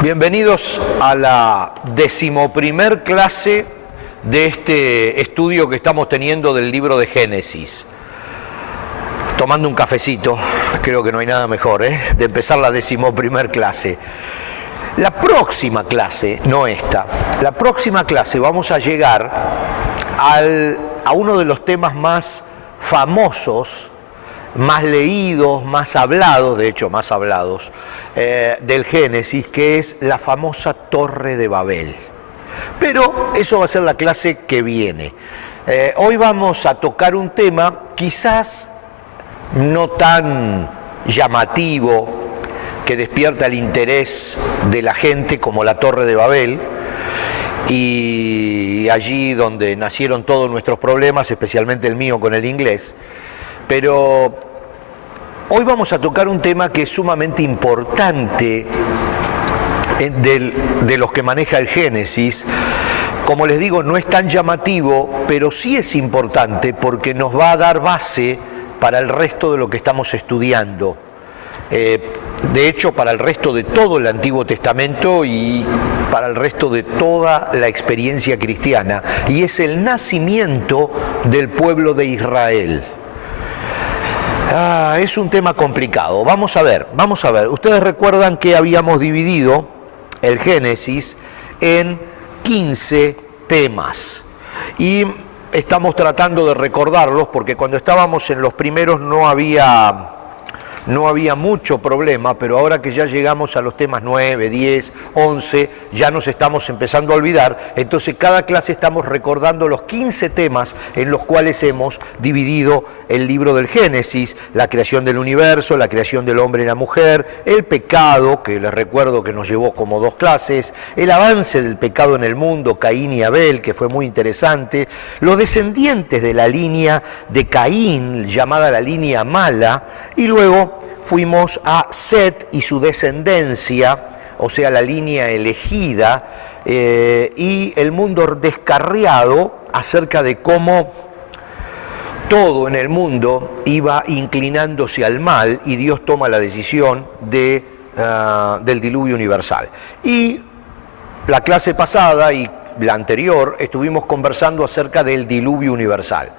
Bienvenidos a la 11ª clase de este estudio que estamos teniendo del libro de Génesis. Tomando un cafecito, creo que no hay nada mejor, de empezar la 11ª clase. La próxima clase, no esta, la próxima clase vamos a llegar a uno de los temas más famosos, más leídos, más hablados, de hecho más hablados, del Génesis, que es la famosa Torre de Babel. Pero eso va a ser la clase que viene. Hoy vamos a tocar un tema quizás no tan llamativo, que despierta el interés de la gente como la Torre de Babel, y allí donde nacieron todos nuestros problemas, especialmente el mío con el inglés. Pero hoy vamos a tocar un tema que es sumamente importante de los que maneja el Génesis. Como les digo, no es tan llamativo, pero sí es importante porque nos va a dar base para el resto de lo que estamos estudiando. De hecho, para el resto de todo el Antiguo Testamento y para el resto de toda la experiencia cristiana. Y es el nacimiento del pueblo de Israel. Es un tema complicado. Vamos a ver. Ustedes recuerdan que habíamos dividido el Génesis en 15 temas. Y estamos tratando de recordarlos porque cuando estábamos en los primeros no había mucho problema, pero ahora que ya llegamos a los temas 9, 10, 11, ya nos estamos empezando a olvidar. Entonces cada clase estamos recordando los 15 temas en los cuales hemos dividido el libro del Génesis: la creación del universo, la creación del hombre y la mujer, el pecado, que les recuerdo que nos llevó como 2 clases, el avance del pecado en el mundo, Caín y Abel, que fue muy interesante, los descendientes de la línea de Caín, llamada la línea mala, y luego fuimos a Set y su descendencia, o sea, la línea elegida, y el mundo descarriado, acerca de cómo todo en el mundo iba inclinándose al mal y Dios toma la decisión del diluvio universal. Y la clase pasada y la anterior estuvimos conversando acerca del diluvio universal.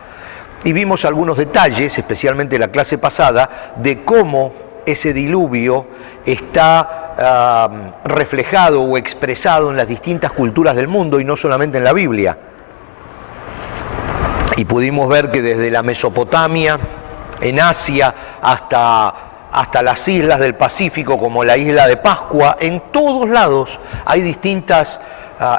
Y vimos algunos detalles, especialmente la clase pasada, de cómo ese diluvio está reflejado o expresado en las distintas culturas del mundo y no solamente en la Biblia. Y pudimos ver que desde la Mesopotamia, en Asia, hasta las islas del Pacífico, como la isla de Pascua, en todos lados hay distintas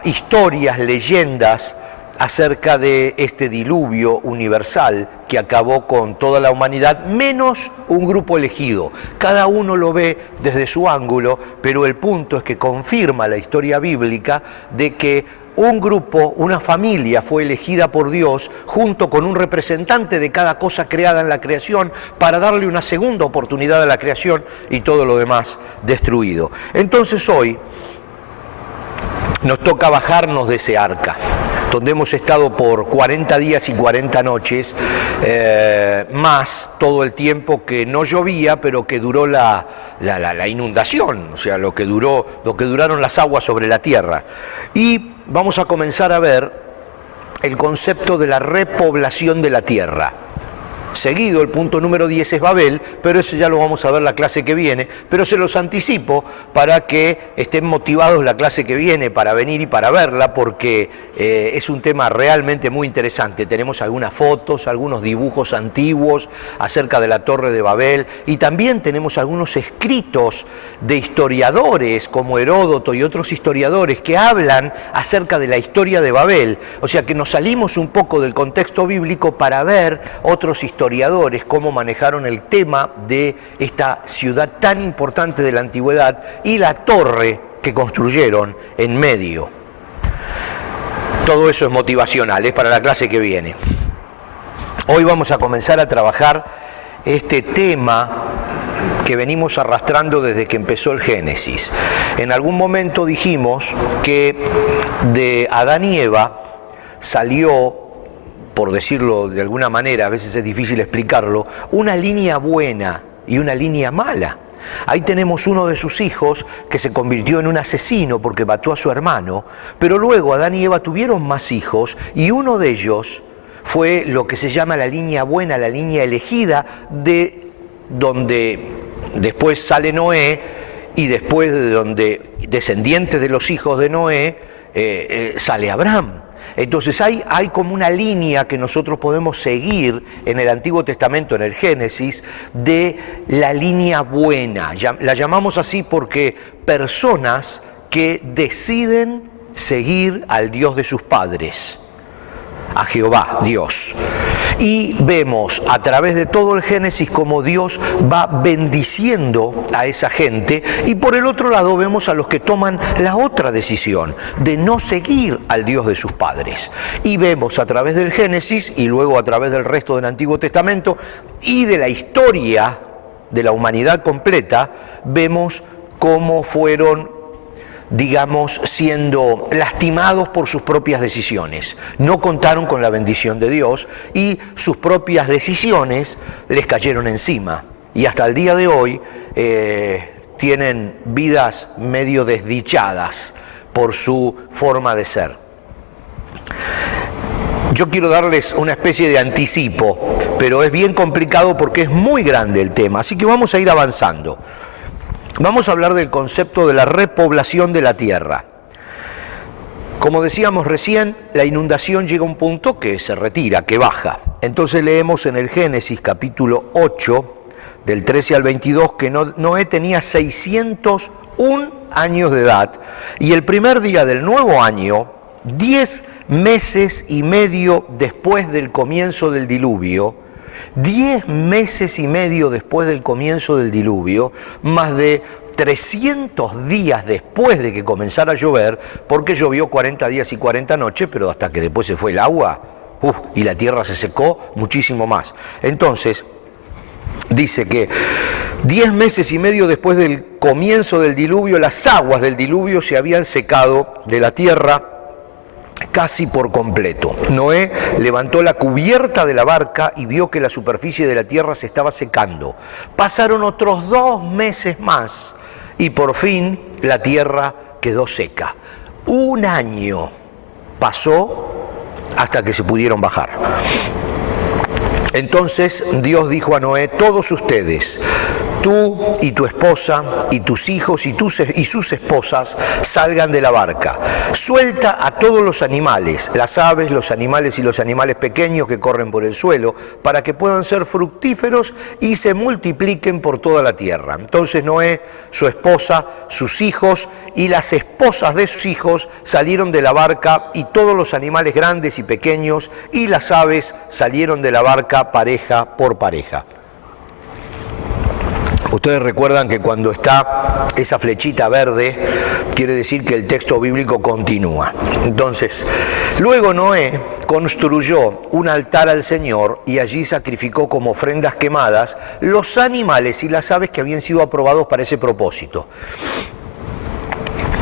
historias, leyendas, acerca de este diluvio universal que acabó con toda la humanidad, menos un grupo elegido. Cada uno lo ve desde su ángulo, pero el punto es que confirma la historia bíblica de que un grupo, una familia fue elegida por Dios junto con un representante de cada cosa creada en la creación para darle una segunda oportunidad a la creación y todo lo demás destruido. Entonces hoy nos toca bajarnos de ese arca, donde hemos estado por 40 días y 40 noches, más todo el tiempo que no llovía, pero que duró la inundación, o sea, lo que duraron las aguas sobre la tierra. Y vamos a comenzar a ver el concepto de la repoblación de la tierra. Seguido, el punto número 10 es Babel, pero eso ya lo vamos a ver la clase que viene, pero se los anticipo para que estén motivados la clase que viene para venir y para verla, porque es un tema realmente muy interesante. Tenemos algunas fotos, algunos dibujos antiguos acerca de la Torre de Babel, y también tenemos algunos escritos de historiadores como Heródoto y otros historiadores que hablan acerca de la historia de Babel. O sea que nos salimos un poco del contexto bíblico para ver otros historiadores cómo manejaron el tema de esta ciudad tan importante de la antigüedad y la torre que construyeron en medio. Todo eso es motivacional, es para la clase que viene. Hoy vamos a comenzar a trabajar este tema que venimos arrastrando desde que empezó el Génesis. En algún momento dijimos que de Adán y Eva salió, por decirlo de alguna manera, a veces es difícil explicarlo, una línea buena y una línea mala. Ahí tenemos uno de sus hijos que se convirtió en un asesino porque mató a su hermano, pero luego Adán y Eva tuvieron más hijos y uno de ellos fue lo que se llama la línea buena, la línea elegida, de donde después sale Noé y después de donde descendientes de los hijos de Noé sale Abraham. Entonces hay como una línea que nosotros podemos seguir en el Antiguo Testamento, en el Génesis, de la línea buena. La llamamos así porque personas que deciden seguir al Dios de sus padres, a Jehová, Dios. Y vemos a través de todo el Génesis cómo Dios va bendiciendo a esa gente, y por el otro lado vemos a los que toman la otra decisión de no seguir al Dios de sus padres. Y vemos a través del Génesis y luego a través del resto del Antiguo Testamento y de la historia de la humanidad completa, vemos cómo fueron, digamos, siendo lastimados por sus propias decisiones. No contaron con la bendición de Dios y sus propias decisiones les cayeron encima. Y hasta el día de hoy tienen vidas medio desdichadas por su forma de ser. Yo quiero darles una especie de anticipo, pero es bien complicado porque es muy grande el tema, así que vamos a ir avanzando. Vamos a hablar del concepto de la repoblación de la tierra. Como decíamos recién, la inundación llega a un punto que se retira, que baja. Entonces leemos en el Génesis capítulo 8, del 13 al 22, que Noé tenía 601 años de edad, y el primer día del nuevo año, 10 meses y medio después del comienzo del diluvio, 10 meses y medio después del comienzo del diluvio, más de 300 días después de que comenzara a llover, porque llovió 40 días y 40 noches, pero hasta que después se fue el agua, y la tierra se secó muchísimo más. Entonces, dice que 10 meses y medio después del comienzo del diluvio, las aguas del diluvio se habían secado de la tierra casi por completo. Noé levantó la cubierta de la barca y vio que la superficie de la tierra se estaba secando. Pasaron otros 2 meses más y por fin la tierra quedó seca. 1 año pasó hasta que se pudieron bajar. Entonces Dios dijo a Noé: todos ustedes, tú y tu esposa y tus hijos y sus esposas, salgan de la barca. Suelta a todos los animales, las aves, los animales y los animales pequeños que corren por el suelo, para que puedan ser fructíferos y se multipliquen por toda la tierra. Entonces Noé, su esposa, sus hijos y las esposas de sus hijos salieron de la barca, y todos los animales grandes y pequeños y las aves salieron de la barca pareja por pareja. Ustedes recuerdan que cuando está esa flechita verde, quiere decir que el texto bíblico continúa. Entonces, luego Noé construyó un altar al Señor y allí sacrificó como ofrendas quemadas los animales y las aves que habían sido aprobados para ese propósito.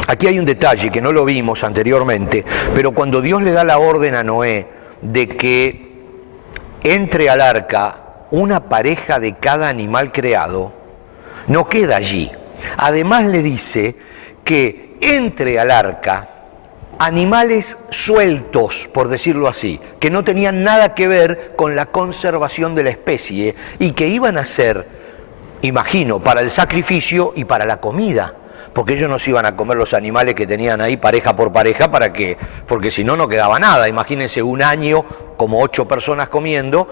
Aquí hay un detalle que no lo vimos anteriormente, pero cuando Dios le da la orden a Noé de que entre al arca una pareja de cada animal creado, no queda allí. Además le dice que entre al arca animales sueltos, por decirlo así, que no tenían nada que ver con la conservación de la especie y que iban a ser, imagino, para el sacrificio y para la comida, porque ellos no se iban a comer los animales que tenían ahí pareja por pareja, porque si no, no quedaba nada. Imagínense 1 año, como 8 personas comiendo,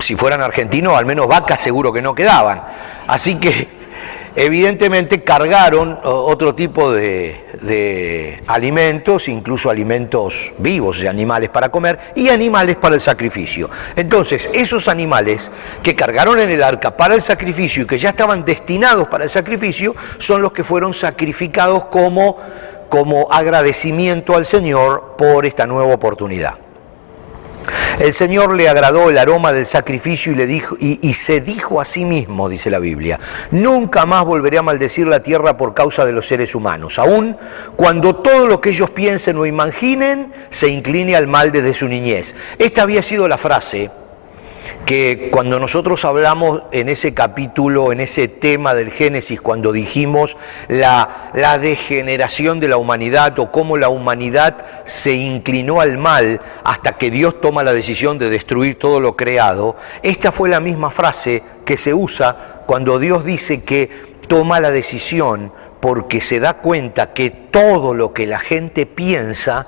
si fueran argentinos, al menos vacas seguro que no quedaban. Así que evidentemente cargaron otro tipo de alimentos, incluso alimentos vivos, o sea, animales para comer y animales para el sacrificio. Entonces, esos animales que cargaron en el arca para el sacrificio y que ya estaban destinados para el sacrificio, son los que fueron sacrificados como agradecimiento al Señor por esta nueva oportunidad. El Señor le agradó el aroma del sacrificio y le dijo, y se dijo a sí mismo, dice la Biblia: nunca más volveré a maldecir la tierra por causa de los seres humanos, aun cuando todo lo que ellos piensen o imaginen se incline al mal desde su niñez. Esta había sido la frase que cuando nosotros hablamos en ese capítulo, en ese tema del Génesis, cuando dijimos la degeneración de la humanidad o cómo la humanidad se inclinó al mal hasta que Dios toma la decisión de destruir todo lo creado, esta fue la misma frase que se usa cuando Dios dice que toma la decisión porque se da cuenta que todo lo que la gente piensa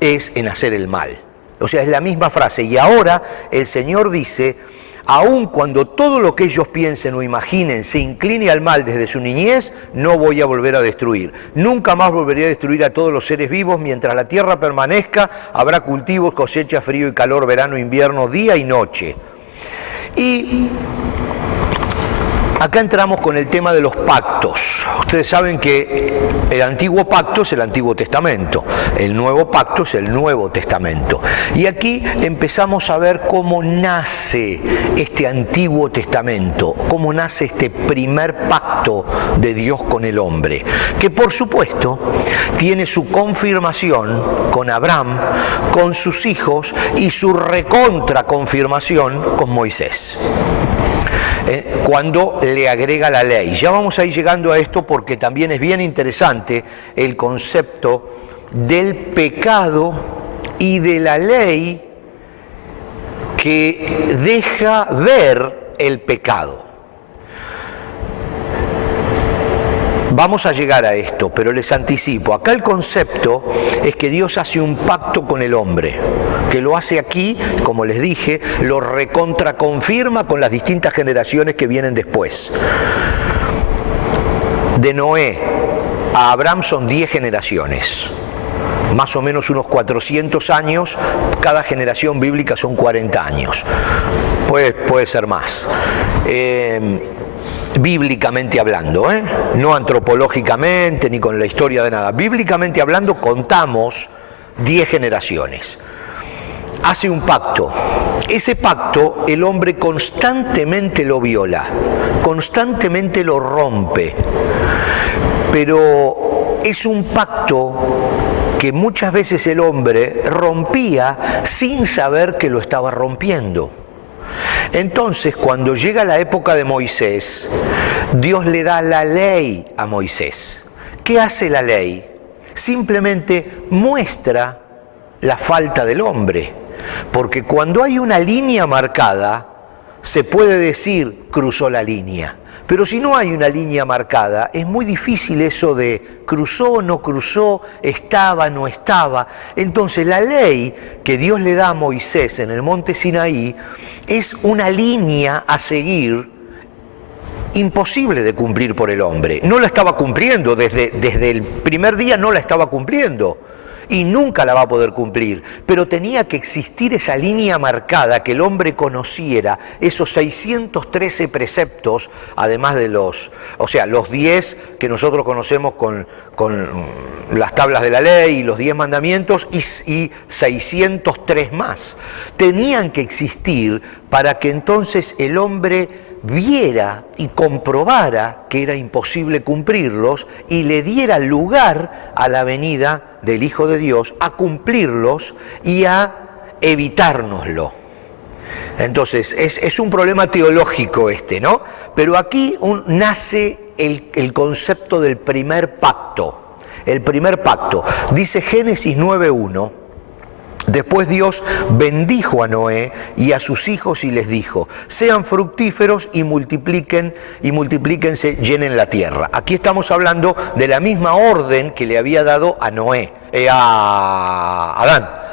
es en hacer el mal. O sea, es la misma frase. Y ahora el Señor dice, aun cuando todo lo que ellos piensen o imaginen se incline al mal desde su niñez, no voy a volver a destruir. Nunca más volveré a destruir a todos los seres vivos. Mientras la tierra permanezca, habrá cultivos, cosecha, frío y calor, verano, invierno, día y noche. Y acá entramos con el tema de los pactos. Ustedes saben que el antiguo pacto es el Antiguo Testamento, el nuevo pacto es el Nuevo Testamento. Y aquí empezamos a ver cómo nace este Antiguo Testamento, cómo nace este primer pacto de Dios con el hombre, que por supuesto tiene su confirmación con Abraham, con sus hijos y su recontraconfirmación con Moisés, cuando le agrega la ley. Ya vamos a ir llegando a esto porque también es bien interesante el concepto del pecado y de la ley que deja ver el pecado. Vamos a llegar a esto, pero les anticipo. Acá el concepto es que Dios hace un pacto con el hombre, que lo hace aquí, como les dije, lo recontraconfirma con las distintas generaciones que vienen después. De Noé a Abraham son 10 generaciones, más o menos unos 400 años, cada generación bíblica son 40 años, puede ser más. Bíblicamente hablando, no antropológicamente ni con la historia de nada. Bíblicamente hablando contamos 10 generaciones. Hace un pacto. Ese pacto el hombre constantemente lo viola, constantemente lo rompe. Pero es un pacto que muchas veces el hombre rompía sin saber que lo estaba rompiendo. Entonces, cuando llega la época de Moisés, Dios le da la ley a Moisés. ¿Qué hace la ley? Simplemente muestra la falta del hombre. Porque cuando hay una línea marcada, se puede decir cruzó la línea. Pero si no hay una línea marcada, es muy difícil eso de cruzó, no cruzó, estaba, no estaba. Entonces la ley que Dios le da a Moisés en el monte Sinaí es una línea a seguir imposible de cumplir por el hombre. No la estaba cumpliendo, desde el primer día no la estaba cumpliendo. Y nunca la va a poder cumplir, pero tenía que existir esa línea marcada, que el hombre conociera esos 613 preceptos, además de los 10 que nosotros conocemos con las tablas de la ley y los 10 mandamientos y 603 más. Tenían que existir para que entonces el hombre viera y comprobara que era imposible cumplirlos y le diera lugar a la venida del Hijo de Dios a cumplirlos y a evitárnoslo. Entonces es un problema teológico ¿no? Pero aquí nace el concepto del primer pacto. El primer pacto. Dice Génesis 9:1. Después Dios bendijo a Noé y a sus hijos y les dijo: sean fructíferos y multiplíquense, llenen la tierra. Aquí estamos hablando de la misma orden que le había dado a Noé, a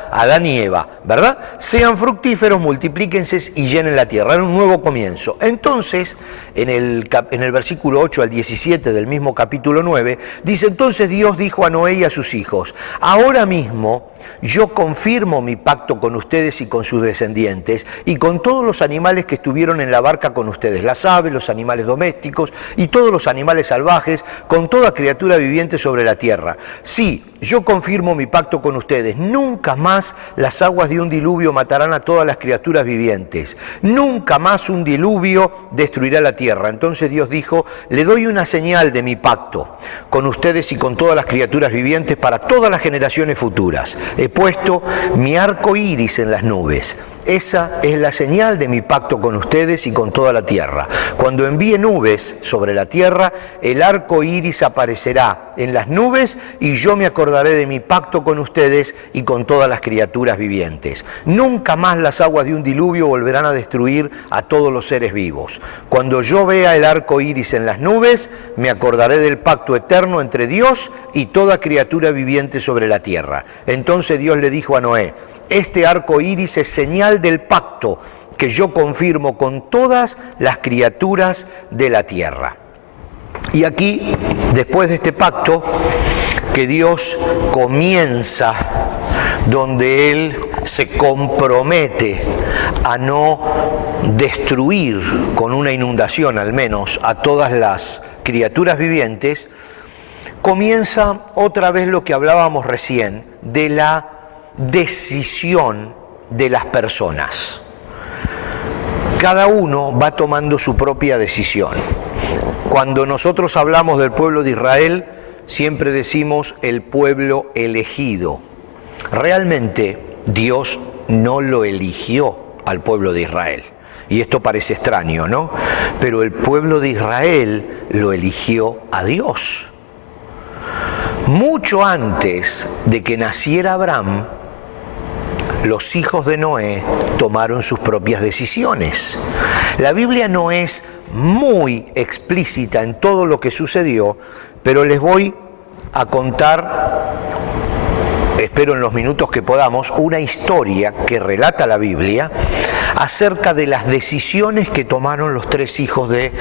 Adán y Eva, ¿verdad? Sean fructíferos, multiplíquense y llenen la tierra. Era un nuevo comienzo. Entonces, en el versículo 8 al 17 del mismo capítulo 9, dice: entonces Dios dijo a Noé y a sus hijos: ahora mismo yo confirmo mi pacto con ustedes y con sus descendientes y con todos los animales que estuvieron en la barca con ustedes, las aves, los animales domésticos y todos los animales salvajes, con toda criatura viviente sobre la tierra. Sí, yo confirmo mi pacto con ustedes. Nunca más las aguas de un diluvio matarán a todas las criaturas vivientes. Nunca más un diluvio destruirá la tierra. Entonces Dios dijo: le doy una señal de mi pacto con ustedes y con todas las criaturas vivientes para todas las generaciones futuras. He puesto mi arco iris en las nubes Esa es la señal de mi pacto con ustedes y con toda la tierra. Cuando envíe nubes sobre la tierra, el arco iris aparecerá en las nubes y yo me acordaré de mi pacto con ustedes y con todas las criaturas vivientes. Nunca más las aguas de un diluvio volverán a destruir a todos los seres vivos. Cuando yo vea el arco iris en las nubes, me acordaré del pacto eterno entre Dios y toda criatura viviente sobre la tierra. Entonces Dios le dijo a Noé: este arco iris es señal del pacto que yo confirmo con todas las criaturas de la tierra. Y aquí, después de este pacto, que Dios comienza, donde Él se compromete a no destruir con una inundación al menos a todas las criaturas vivientes, comienza otra vez lo que hablábamos recién de la decisión de las personas. Cada uno va tomando su propia decisión. Cuando nosotros hablamos del pueblo de Israel, siempre decimos el pueblo elegido. Realmente Dios no lo eligió al pueblo de Israel. Y esto parece extraño, ¿no? Pero el pueblo de Israel lo eligió a Dios. Mucho antes de que naciera Abraham, los hijos de Noé tomaron sus propias decisiones. La Biblia no es muy explícita en todo lo que sucedió, pero les voy a contar, espero en los minutos que podamos, una historia que relata la Biblia acerca de las decisiones que tomaron los tres hijos de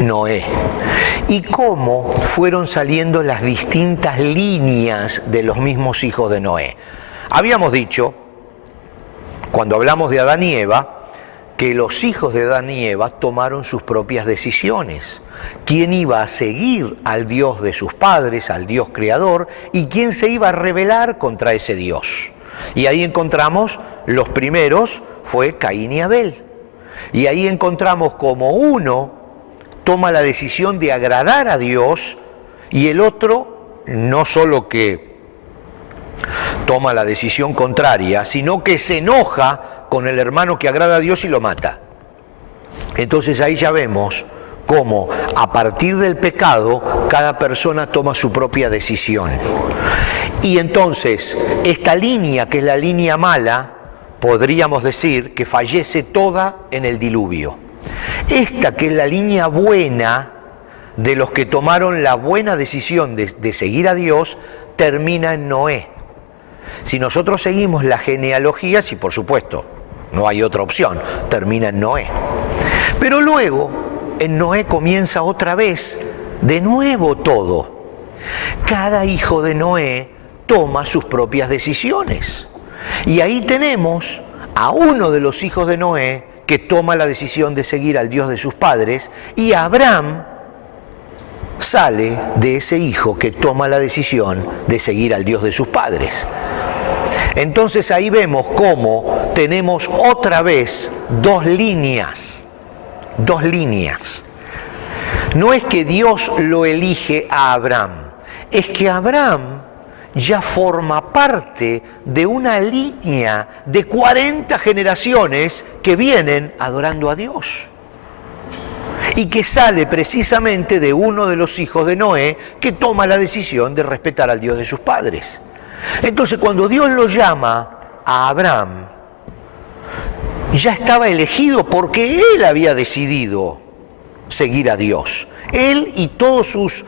Noé y cómo fueron saliendo las distintas líneas de los mismos hijos de Noé. Habíamos dicho, cuando hablamos de Adán y Eva, que los hijos de Adán y Eva tomaron sus propias decisiones. ¿Quién iba a seguir al Dios de sus padres, al Dios creador, y quién se iba a rebelar contra ese Dios? Y ahí encontramos, los primeros fue Caín y Abel. Y ahí encontramos como uno toma la decisión de agradar a Dios y el otro no solo que toma la decisión contraria, sino que se enoja con el hermano que agrada a Dios y lo mata. Entonces ahí ya vemos cómo a partir del pecado cada persona toma su propia decisión. Y entonces esta línea, que es la línea mala, podríamos decir que fallece toda en el diluvio. Esta, que es la línea buena de los que tomaron la buena decisión de seguir a Dios, termina en Noé. Si nosotros seguimos la genealogía, sí, por supuesto, no hay otra opción, termina en Noé. Pero luego, en Noé comienza otra vez, de nuevo todo. Cada hijo de Noé toma sus propias decisiones. Y ahí tenemos a uno de los hijos de Noé que toma la decisión de seguir al Dios de sus padres, y Abraham sale de ese hijo que toma la decisión de seguir al Dios de sus padres. Entonces ahí vemos cómo tenemos otra vez dos líneas. No es que Dios lo elige a Abraham, es que Abraham ya forma parte de una línea de 40 generaciones que vienen adorando a Dios. Y que sale precisamente de uno de los hijos de Noé que toma la decisión de respetar al Dios de sus padres. Entonces, cuando Dios lo llama a Abraham, ya estaba elegido porque él había decidido seguir a Dios. Él y todos sus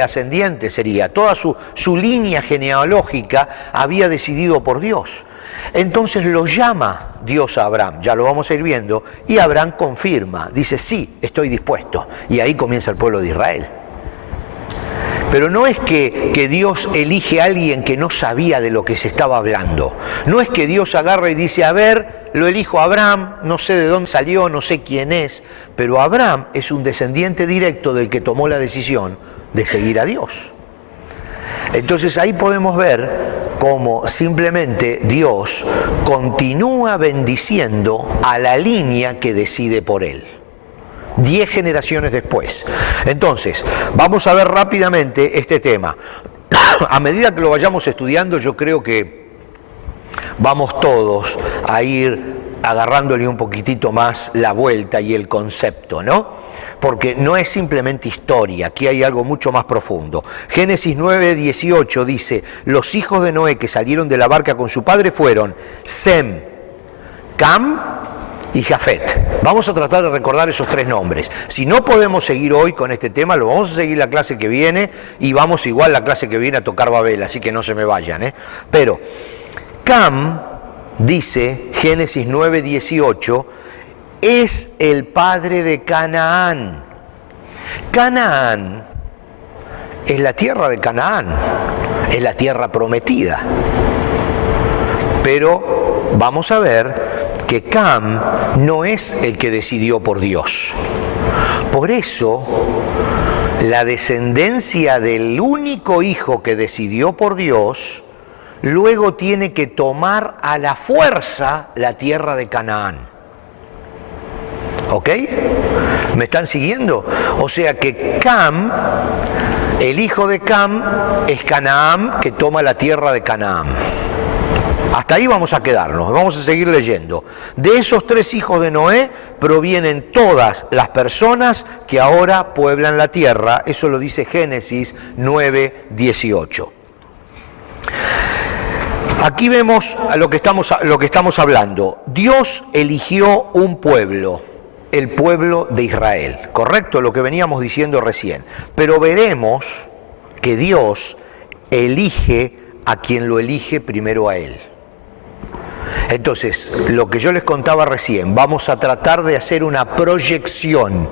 ascendientes sería, toda su línea genealógica había decidido por Dios. Entonces lo llama Dios a Abraham, ya lo vamos a ir viendo, y Abraham confirma, dice, sí, estoy dispuesto. Y ahí comienza el pueblo de Israel. Pero no es que Dios elige a alguien que no sabía de lo que se estaba hablando. No es que Dios agarra y dice, a ver, lo elijo a Abraham, no sé de dónde salió, no sé quién es, pero Abraham es un descendiente directo del que tomó la decisión de seguir a Dios. Entonces ahí podemos ver cómo simplemente Dios continúa bendiciendo a la línea que decide por él. 10 generaciones después. Entonces, vamos a ver rápidamente este tema. A medida que lo vayamos estudiando, yo creo que vamos todos a ir agarrándole un poquitito más la vuelta y el concepto, ¿no? Porque no es simplemente historia, aquí hay algo mucho más profundo. Génesis 9:18 dice, los hijos de Noé que salieron de la barca con su padre fueron Sem, Cam y Jafet. Vamos a tratar de recordar esos tres nombres. Si no podemos seguir hoy con este tema, lo vamos a seguir la clase que viene y vamos igual la clase que viene a tocar Babel, así que no se me vayan, ¿eh? Pero Cam, dice Génesis 9:18, es el padre de Canaán. Canaán es la tierra de Canaán, es la tierra prometida. Pero vamos a ver que Cam no es el que decidió por Dios. Por eso, la descendencia del único hijo que decidió por Dios, luego tiene que tomar a la fuerza la tierra de Canaán. ¿Ok? ¿Me están siguiendo? O sea que Cam, el hijo de Cam, es Canaán, que toma la tierra de Canaán. Hasta ahí vamos a quedarnos, vamos a seguir leyendo. De esos tres hijos de Noé provienen todas las personas que ahora pueblan la tierra. Eso lo dice Génesis 9:18. Aquí vemos lo que estamos hablando. Dios eligió un pueblo, el pueblo de Israel, ¿correcto? Lo que veníamos diciendo recién. Pero veremos que Dios elige a quien lo elige primero a Él. Entonces, lo que yo les contaba recién, vamos a tratar de hacer una proyección.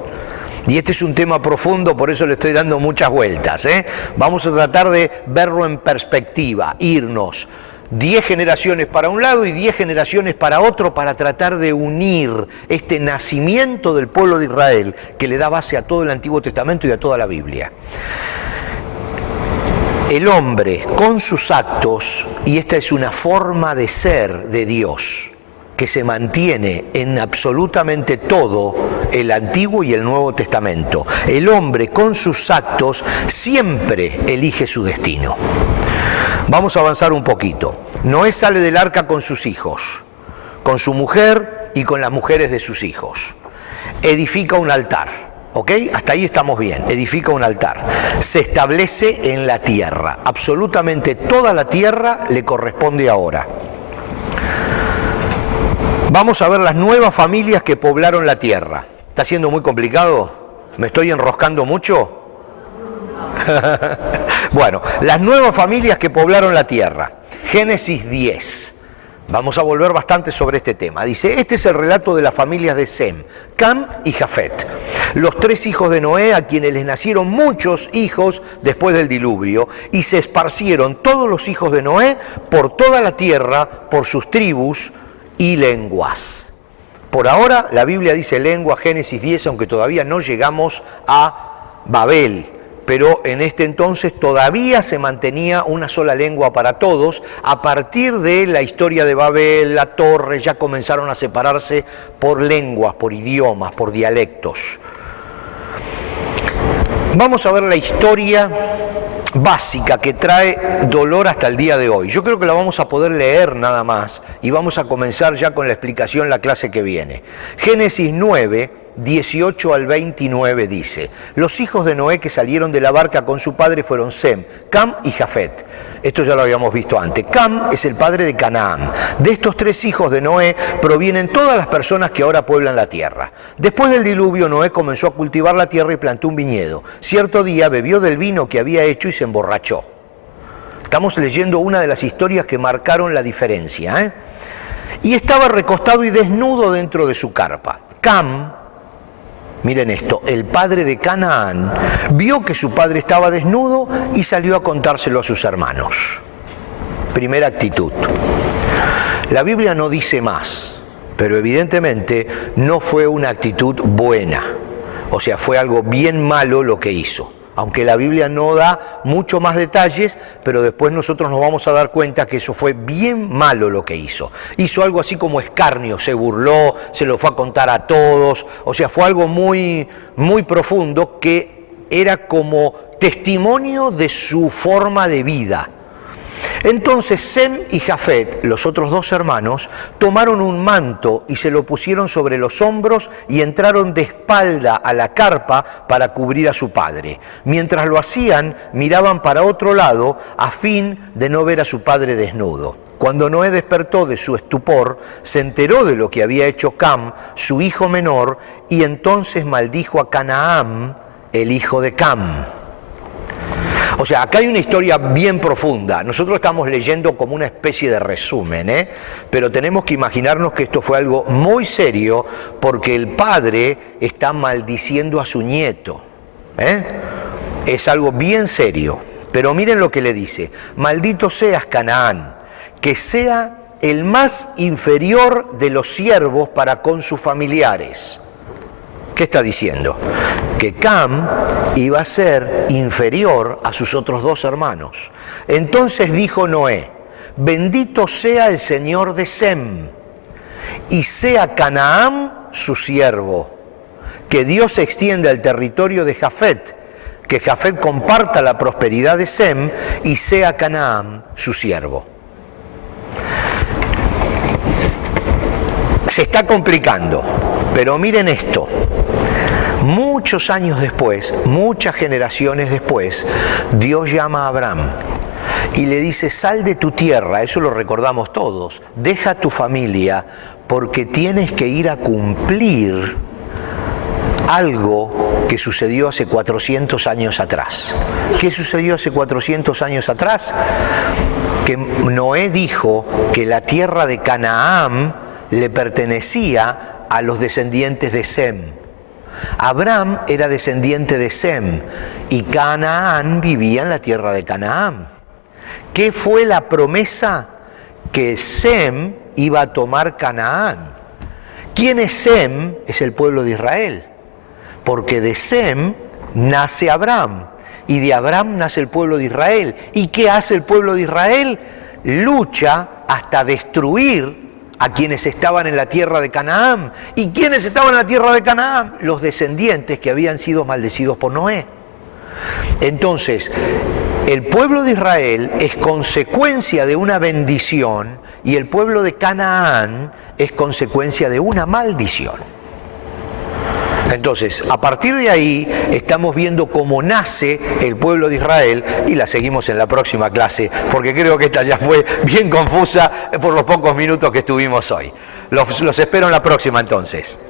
Y este es un tema profundo, por eso le estoy dando muchas vueltas, ¿eh? Vamos a tratar de verlo en perspectiva, irnos 10 generaciones para un lado y 10 generaciones para otro para tratar de unir este nacimiento del pueblo de Israel que le da base a todo el Antiguo Testamento y a toda la Biblia. El hombre con sus actos, y esta es una forma de ser de Dios, que se mantiene en absolutamente todo el Antiguo y el Nuevo Testamento. El hombre con sus actos siempre elige su destino. Vamos a avanzar un poquito. Noé sale del arca con sus hijos, con su mujer y con las mujeres de sus hijos. Edifica un altar. ¿Ok? Hasta ahí estamos bien. Edifica un altar. Se establece en la tierra. Absolutamente toda la tierra le corresponde ahora. Vamos a ver las nuevas familias que poblaron la tierra. ¿Está siendo muy complicado? ¿Me estoy enroscando mucho? Bueno, las nuevas familias que poblaron la tierra. Génesis 10. Vamos a volver bastante sobre este tema. Dice, este es el relato de las familias de Sem, Cam y Jafet, los tres hijos de Noé, a quienes les nacieron muchos hijos después del diluvio, y se esparcieron todos los hijos de Noé por toda la tierra, por sus tribus y lenguas. Por ahora la Biblia dice lengua, Génesis 10, aunque todavía no llegamos a Babel. Pero en este entonces todavía se mantenía una sola lengua para todos. A partir de la historia de Babel, la torre, ya comenzaron a separarse por lenguas, por idiomas, por dialectos. Vamos a ver la historia básica que trae dolor hasta el día de hoy. Yo creo que la vamos a poder leer nada más y vamos a comenzar ya con la explicación la clase que viene. Génesis 9, 18 al 29 dice, los hijos de Noé que salieron de la barca con su padre fueron Sem, Cam y Jafet. Esto ya lo habíamos visto antes. Cam es el padre de Canaán. De estos tres hijos de Noé provienen todas las personas que ahora pueblan la tierra. Después del diluvio, Noé comenzó a cultivar la tierra y plantó un viñedo. Cierto día bebió del vino que había hecho y se emborrachó. Estamos leyendo una de las historias que marcaron la diferencia, ¿eh? Y estaba recostado y desnudo dentro de su carpa. Cam, miren esto, el padre de Canaán, vio que su padre estaba desnudo y salió a contárselo a sus hermanos. Primera actitud. La Biblia no dice más, pero evidentemente no fue una actitud buena. O sea, fue algo bien malo lo que hizo. Aunque la Biblia no da mucho más detalles, pero después nosotros nos vamos a dar cuenta que eso fue bien malo lo que hizo. Hizo algo así como escarnio, se burló, se lo fue a contar a todos, o sea, fue algo muy, muy profundo que era como testimonio de su forma de vida. Entonces Sem y Jafet, los otros dos hermanos, tomaron un manto y se lo pusieron sobre los hombros y entraron de espalda a la carpa para cubrir a su padre. Mientras lo hacían, miraban para otro lado a fin de no ver a su padre desnudo. Cuando Noé despertó de su estupor, se enteró de lo que había hecho Cam, su hijo menor, y entonces maldijo a Canaán, el hijo de Cam. O sea, acá hay una historia bien profunda. Nosotros estamos leyendo como una especie de resumen, pero tenemos que imaginarnos que esto fue algo muy serio porque el padre está maldiciendo a su nieto. Es algo bien serio. Pero miren lo que le dice: maldito seas, Canaán, que sea el más inferior de los siervos para con sus familiares. ¿Qué está diciendo? Que Cam iba a ser inferior a sus otros dos hermanos. Entonces dijo Noé: bendito sea el Señor de Sem, y sea Canaán su siervo. Que Dios extienda el territorio de Jafet, que Jafet comparta la prosperidad de Sem, y sea Canaán su siervo. Se está complicando, pero miren esto. Muchos años después, muchas generaciones después, Dios llama a Abraham y le dice: sal de tu tierra, eso lo recordamos todos, deja tu familia porque tienes que ir a cumplir algo que sucedió hace 400 años atrás. ¿Qué sucedió hace 400 años atrás? Que Noé dijo que la tierra de Canaán le pertenecía a los descendientes de Sem. Abraham era descendiente de Sem y Canaán vivía en la tierra de Canaán. ¿Qué fue la promesa? Que Sem iba a tomar Canaán. ¿Quién es Sem? Es el pueblo de Israel, porque de Sem nace Abraham y de Abraham nace el pueblo de Israel. ¿Y qué hace el pueblo de Israel? Lucha hasta destruir a quienes estaban en la tierra de Canaán. ¿Y quiénes estaban en la tierra de Canaán? Los descendientes que habían sido maldecidos por Noé. Entonces, el pueblo de Israel es consecuencia de una bendición y el pueblo de Canaán es consecuencia de una maldición. Entonces, a partir de ahí estamos viendo cómo nace el pueblo de Israel y la seguimos en la próxima clase, porque creo que esta ya fue bien confusa por los pocos minutos que estuvimos hoy. Los espero en la próxima entonces.